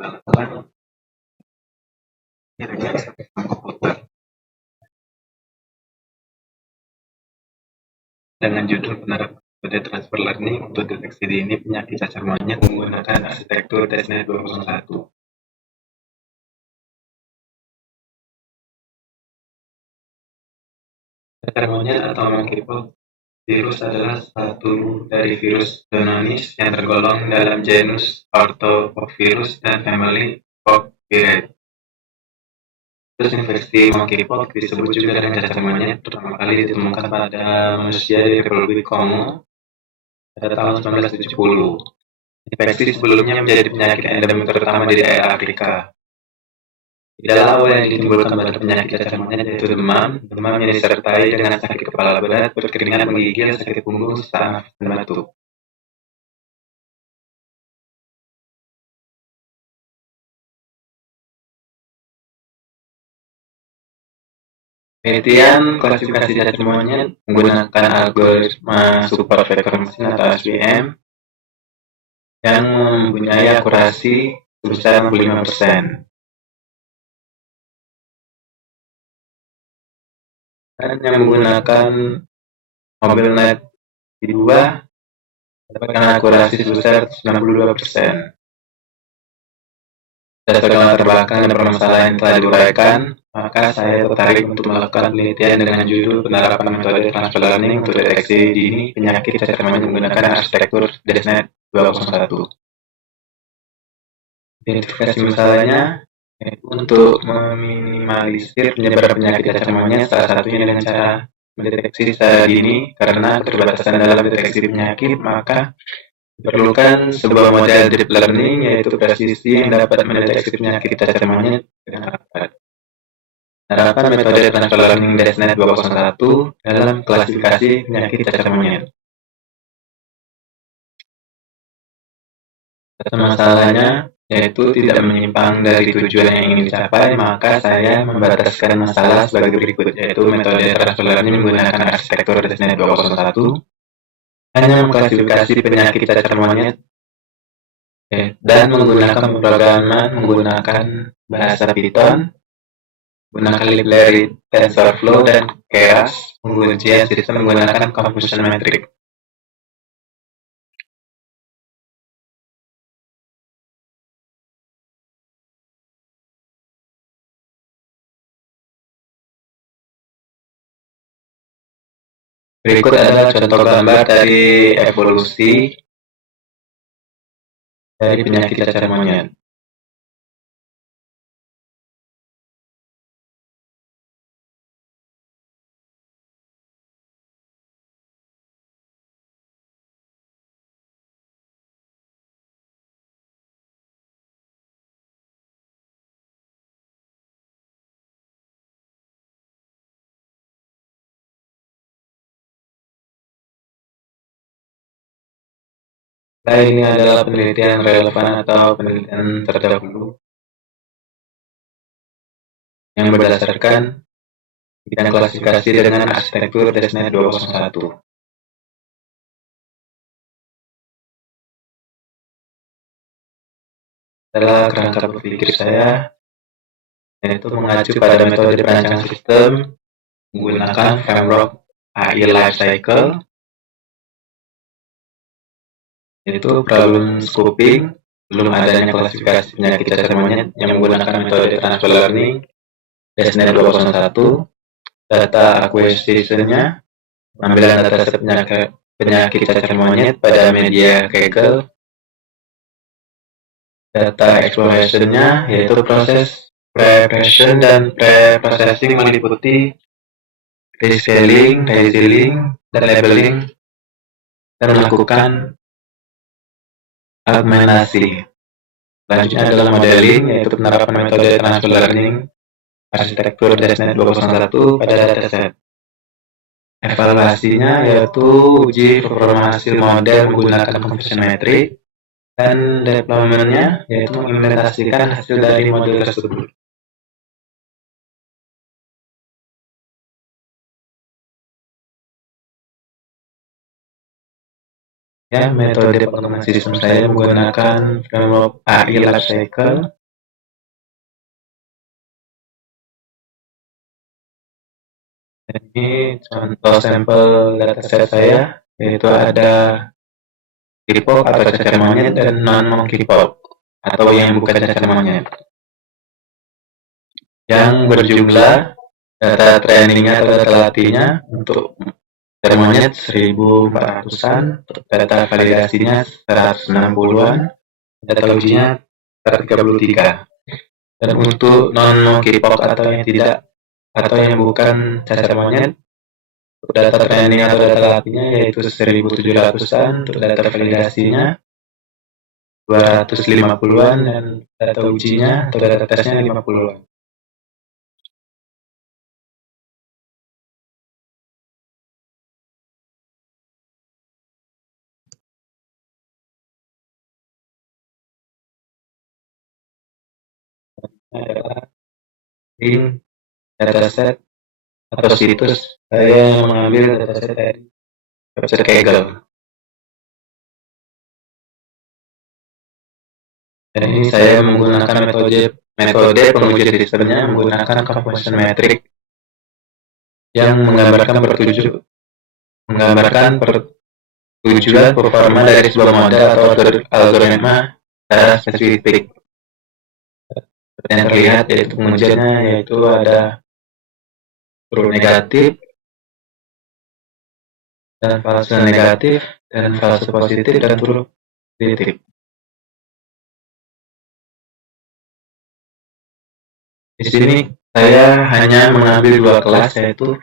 Alat kira-kira komputer dengan judul penerapan metode transfer learning untuk deteksi dini penyakit cacar monyet menggunakan arsitektur DesNet 201. Cacar monyet atau monkeypox virus adalah satu dari virus zoonosis yang tergolong dalam genus Orthopoxvirus dan famili Poxviridae. Virus infeksi monkeypox disebut juga dengan cacar monyet pertama kali ditemukan pada manusia di Republik Kongo pada tahun 1970. Infeksi sebelumnya menjadi penyakit endemik terutama di daerah Afrika. Gejala awal yang ditimbulkan pada penyakit cacar monyet yaitu demam yang disertai dengan sakit kepala berat, berkeringat, menggigil, sakit punggung, sesak nafas, dan batuk. Penelitian klasifikasi cacar monyet menggunakan algoritma support vector machine atau SVM yang mempunyai akurasi sebesar 65%. Dan yang menggunakan MobileNet 2 mendapatkan akurasi sebesar 92%. Berdasarkan latar belakang dan permasalahan yang telah diuraikan, maka saya tertarik untuk melakukan penelitian dengan judul penerapan metode transfer learning untuk deteksi dini penyakit cacar monyet menggunakan arsitektur DesNet 201. Identifikasi masalahnya yaitu untuk meminimalisir penyebaran penyakit cacar monyet, salah satunya dengan cara mendeteksi secara dini. Karena keterbatasan dalam deteksi penyakit, maka diperlukan sebuah model deep learning, yaitu presisi yang dapat mendeteksi penyakit cacar monyet dengan rapat. Penerapan metode transfer learning DesNet 201 dalam klasifikasi penyakit cacar monyet. Satu masalahnya yaitu tidak menyimpang dari tujuan yang ingin dicapai, maka saya membataskan masalah sebagai berikut, yaitu metode transfer learning menggunakan arsitektur DesNet 201 hanya mengklasifikasi penyakit cacar monyet dan menggunakan pemrograman menggunakan bahasa Python, menggunakan library TensorFlow dan Keras, pengujian sistem menggunakan Confusion Metric. Berikut adalah contoh gambar dari evolusi dari penyakit cacar monyet. Ini adalah penelitian relevan atau penelitian terdahulu yang berdasarkan bidang klasifikasi dengan arsitektur DesNet 201. Adalah kerangka berpikir saya, yaitu mengacu pada metode perancang sistem menggunakan framework AI Lifecycle, yaitu problem scoping, belum adanya klasifikasi penyakit cacar monyet yang menggunakan metode transfer learning DesNet 201, data acquisition-nya, pengambilan data penyakit cacar monyet pada media Kaggle, data exploration-nya yaitu proses preparation dan pre-processing meliputi rescaling, resealing, dan labeling, dan melakukan augmentasi. Selanjutnya adalah modeling, yaitu penerapan metode transfer learning arsitektur DesNet 201 pada dataset. Evaluasinya yaitu uji performa hasil model menggunakan confusion metric, dan deployment-nya yaitu mengimplementasikan hasil dari model tersebut. Ya, metode pengembangan sistem saya menggunakan framework AI Lifecycle. Ini contoh sampel dataset saya, yaitu ada monkeypox atau cacar monyet dan non-monkeypox atau yang bukan cacar monyet. Yang berjumlah data trainingnya atau data latihnya untuk cacar monyet 1400-an, data validasinya 160-an, data ujinya 133. Dan untuk non-monkeypox atau yang tidak atau yang bukan cacar monyet, untuk data training atau data latihnya yaitu 1700-an, untuk data validasinya 250-an, dan data ujinya atau data tesnya 50-an. Adalah link dataset atau situs saya yang mengambil dataset dari website Kaggle. Dan ini saya menggunakan metode penguji sistemnya menggunakan composition metric yang menggambarkan pertujuan performa dari sebuah model atau algoritma secara spesifik. Seperti yang terlihat yaitu pengujiannya yaitu ada true negatif dan false negatif dan false positif dan true positif. Di sini saya hanya mengambil dua kelas yaitu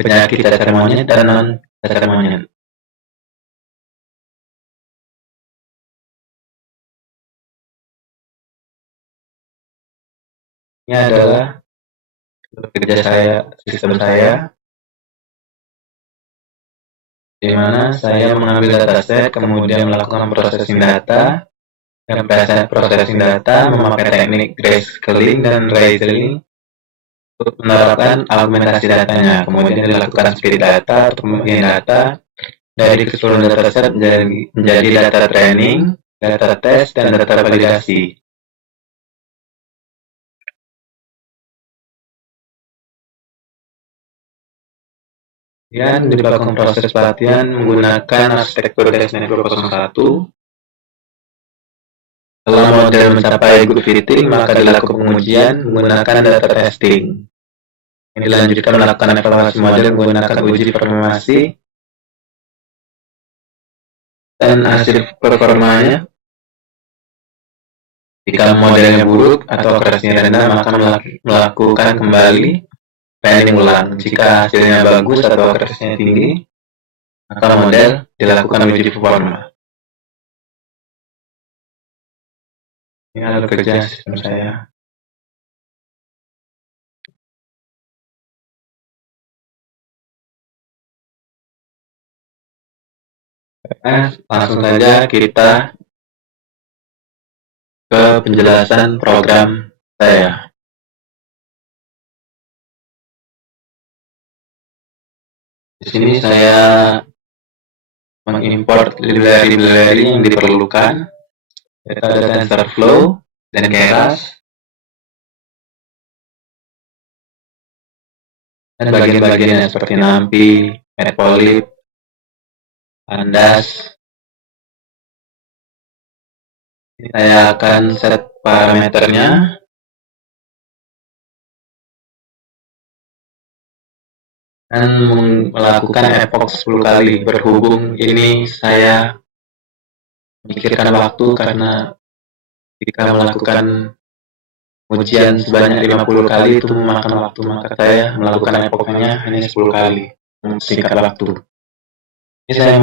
penyakit cacar monyet dan non cacar monyet. Ini adalah kerja saya, sistem saya, di mana saya mengambil dataset, kemudian melakukan processing data, dan processing data memakai teknik grayscaling dan ray-tracing untuk menerapkan augmentasi datanya. Kemudian dilakukan split data atau pembagian data dari keseluruhan dataset menjadi data training, data test, dan data validasi. Kemudian dilakukan proses pelatihan menggunakan arsitektur Desk Network 01. Setelah model mencapai good fitting, maka dilakukan pengujian menggunakan data testing. Ini dilanjutkan melakukan evaluasi model menggunakan uji performasi dan hasil performanya. Jika modelnya buruk atau akurasinya rendah, maka melakukan kembali training ulang. Jika hasilnya bagus atau akurasinya tinggi, maka model dilakukan uji performa. Ini adalah kerja sistem saya. Langsung saja kita ke penjelasan program saya. Di sini saya mengimport library yang diperlukan, yaitu ada TensorFlow dan Keras, dan bagian-bagiannya seperti NumPy, Matplotlib, Pandas. Ini saya akan set parameternya. Dan melakukan epoch 10 kali. Berhubung ini saya memikirkan waktu karena jika melakukan ujian sebanyak 50 kali itu memakan waktu, maka saya melakukan epochnya hanya 10 kali, singkat waktu. Ini saya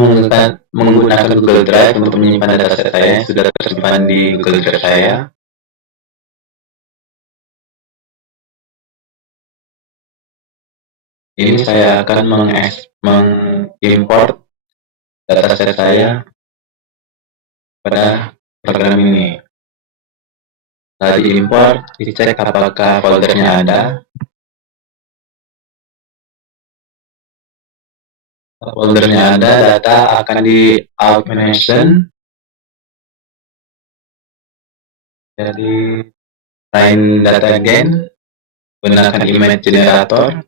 menggunakan Google Drive untuk menyimpan dataset saya yang sudah tersimpan di Google Drive saya. Ini saya akan mengimport dataset saya pada program ini. Setelah diimport, dicek apakah foldernya ada. Foldernya ada, data akan di automation. Jadi train data again, gunakan image generator.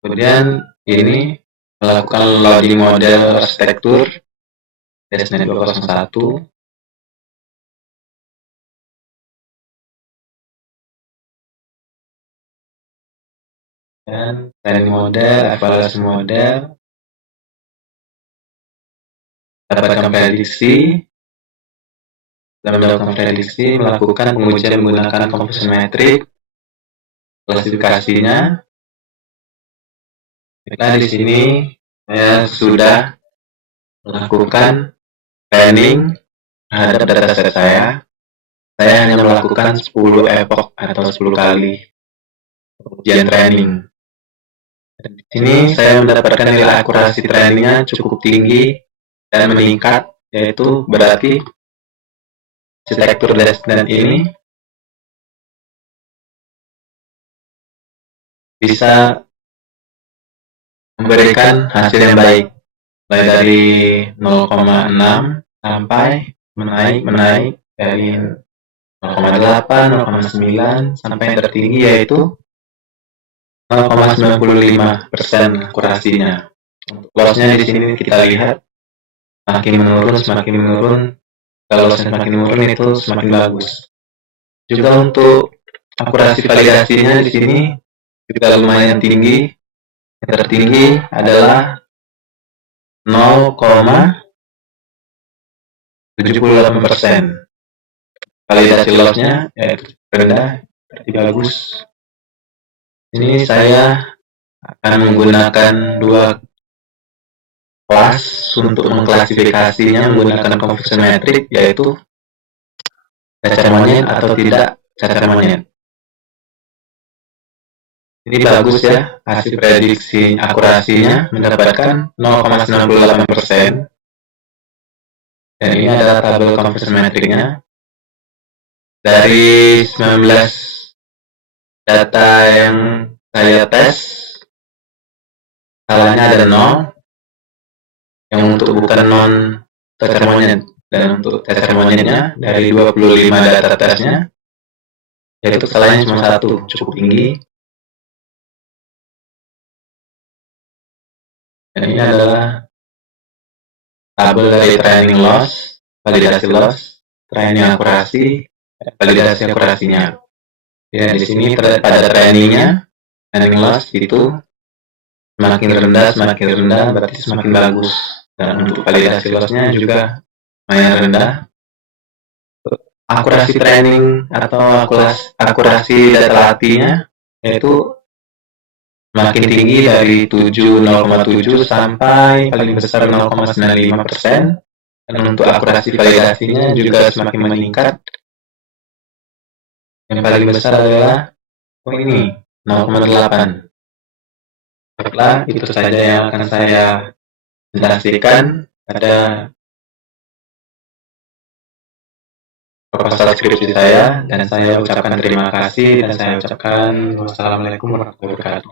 Kemudian ini melakukan loading model arsitektur DSNet 201. Dan training model, evaluasi model, dapatkan prediksi, dalam melakukan prediksi, melakukan pengujian menggunakan confusion metric, klasifikasinya. Kita di sini saya sudah melakukan training terhadap dataset saya. Saya hanya melakukan 10 epoch atau 10 kali ujian training. Di sini saya mendapatkan nilai akurasi trainingnya cukup tinggi dan meningkat, yaitu berarti arsitektur DSNet ini bisa memberikan hasil yang baik, mulai dari 0,6 sampai menaik dari 0,8, 0,9 sampai yang tertinggi yaitu 0,95% akurasinya. Lossnya di sini kita lihat semakin menurun. Kalau lossnya semakin menurun itu semakin bagus. Juga untuk akurasi validasinya di sini juga lumayan tinggi. Yang tertinggi adalah 0,78%. Validasi lossnya yaitu rendah, berarti bagus. Ini saya akan menggunakan dua kelas untuk mengklasifikasinya menggunakan confusion metric, yaitu cacar monyet atau tidak cacar monyet. Ini bagus ya, hasil prediksi akurasinya mendapatkan 0,98%. Dan ini adalah tabel confusion metricnya. Dari 19 data yang saya tes, salahnya ada 0. Yang untuk bukan non cacar monyet. Dan untuk cacar monyetnya, dari 25 data tesnya, yaitu salahnya cuma 1, cukup tinggi. Dan ini adalah tabel dari training loss, validasi loss, training akurasi, validasi akurasinya. Ya, di sini pada trainingnya, training loss itu semakin rendah, berarti semakin bagus. Dan untuk validasi lossnya juga lumayan rendah. Akurasi training atau akurasi data latihnya yaitu semakin tinggi dari 0,7 sampai paling besar 0,95%. Dan untuk akurasi validasinya juga semakin meningkat. Yang paling besar adalah ini 0,8. Baiklah, itu saja yang akan saya jelaskan pada proposal skripsi saya, dan saya ucapkan terima kasih dan saya ucapkan wassalamualaikum warahmatullahi wabarakatuh.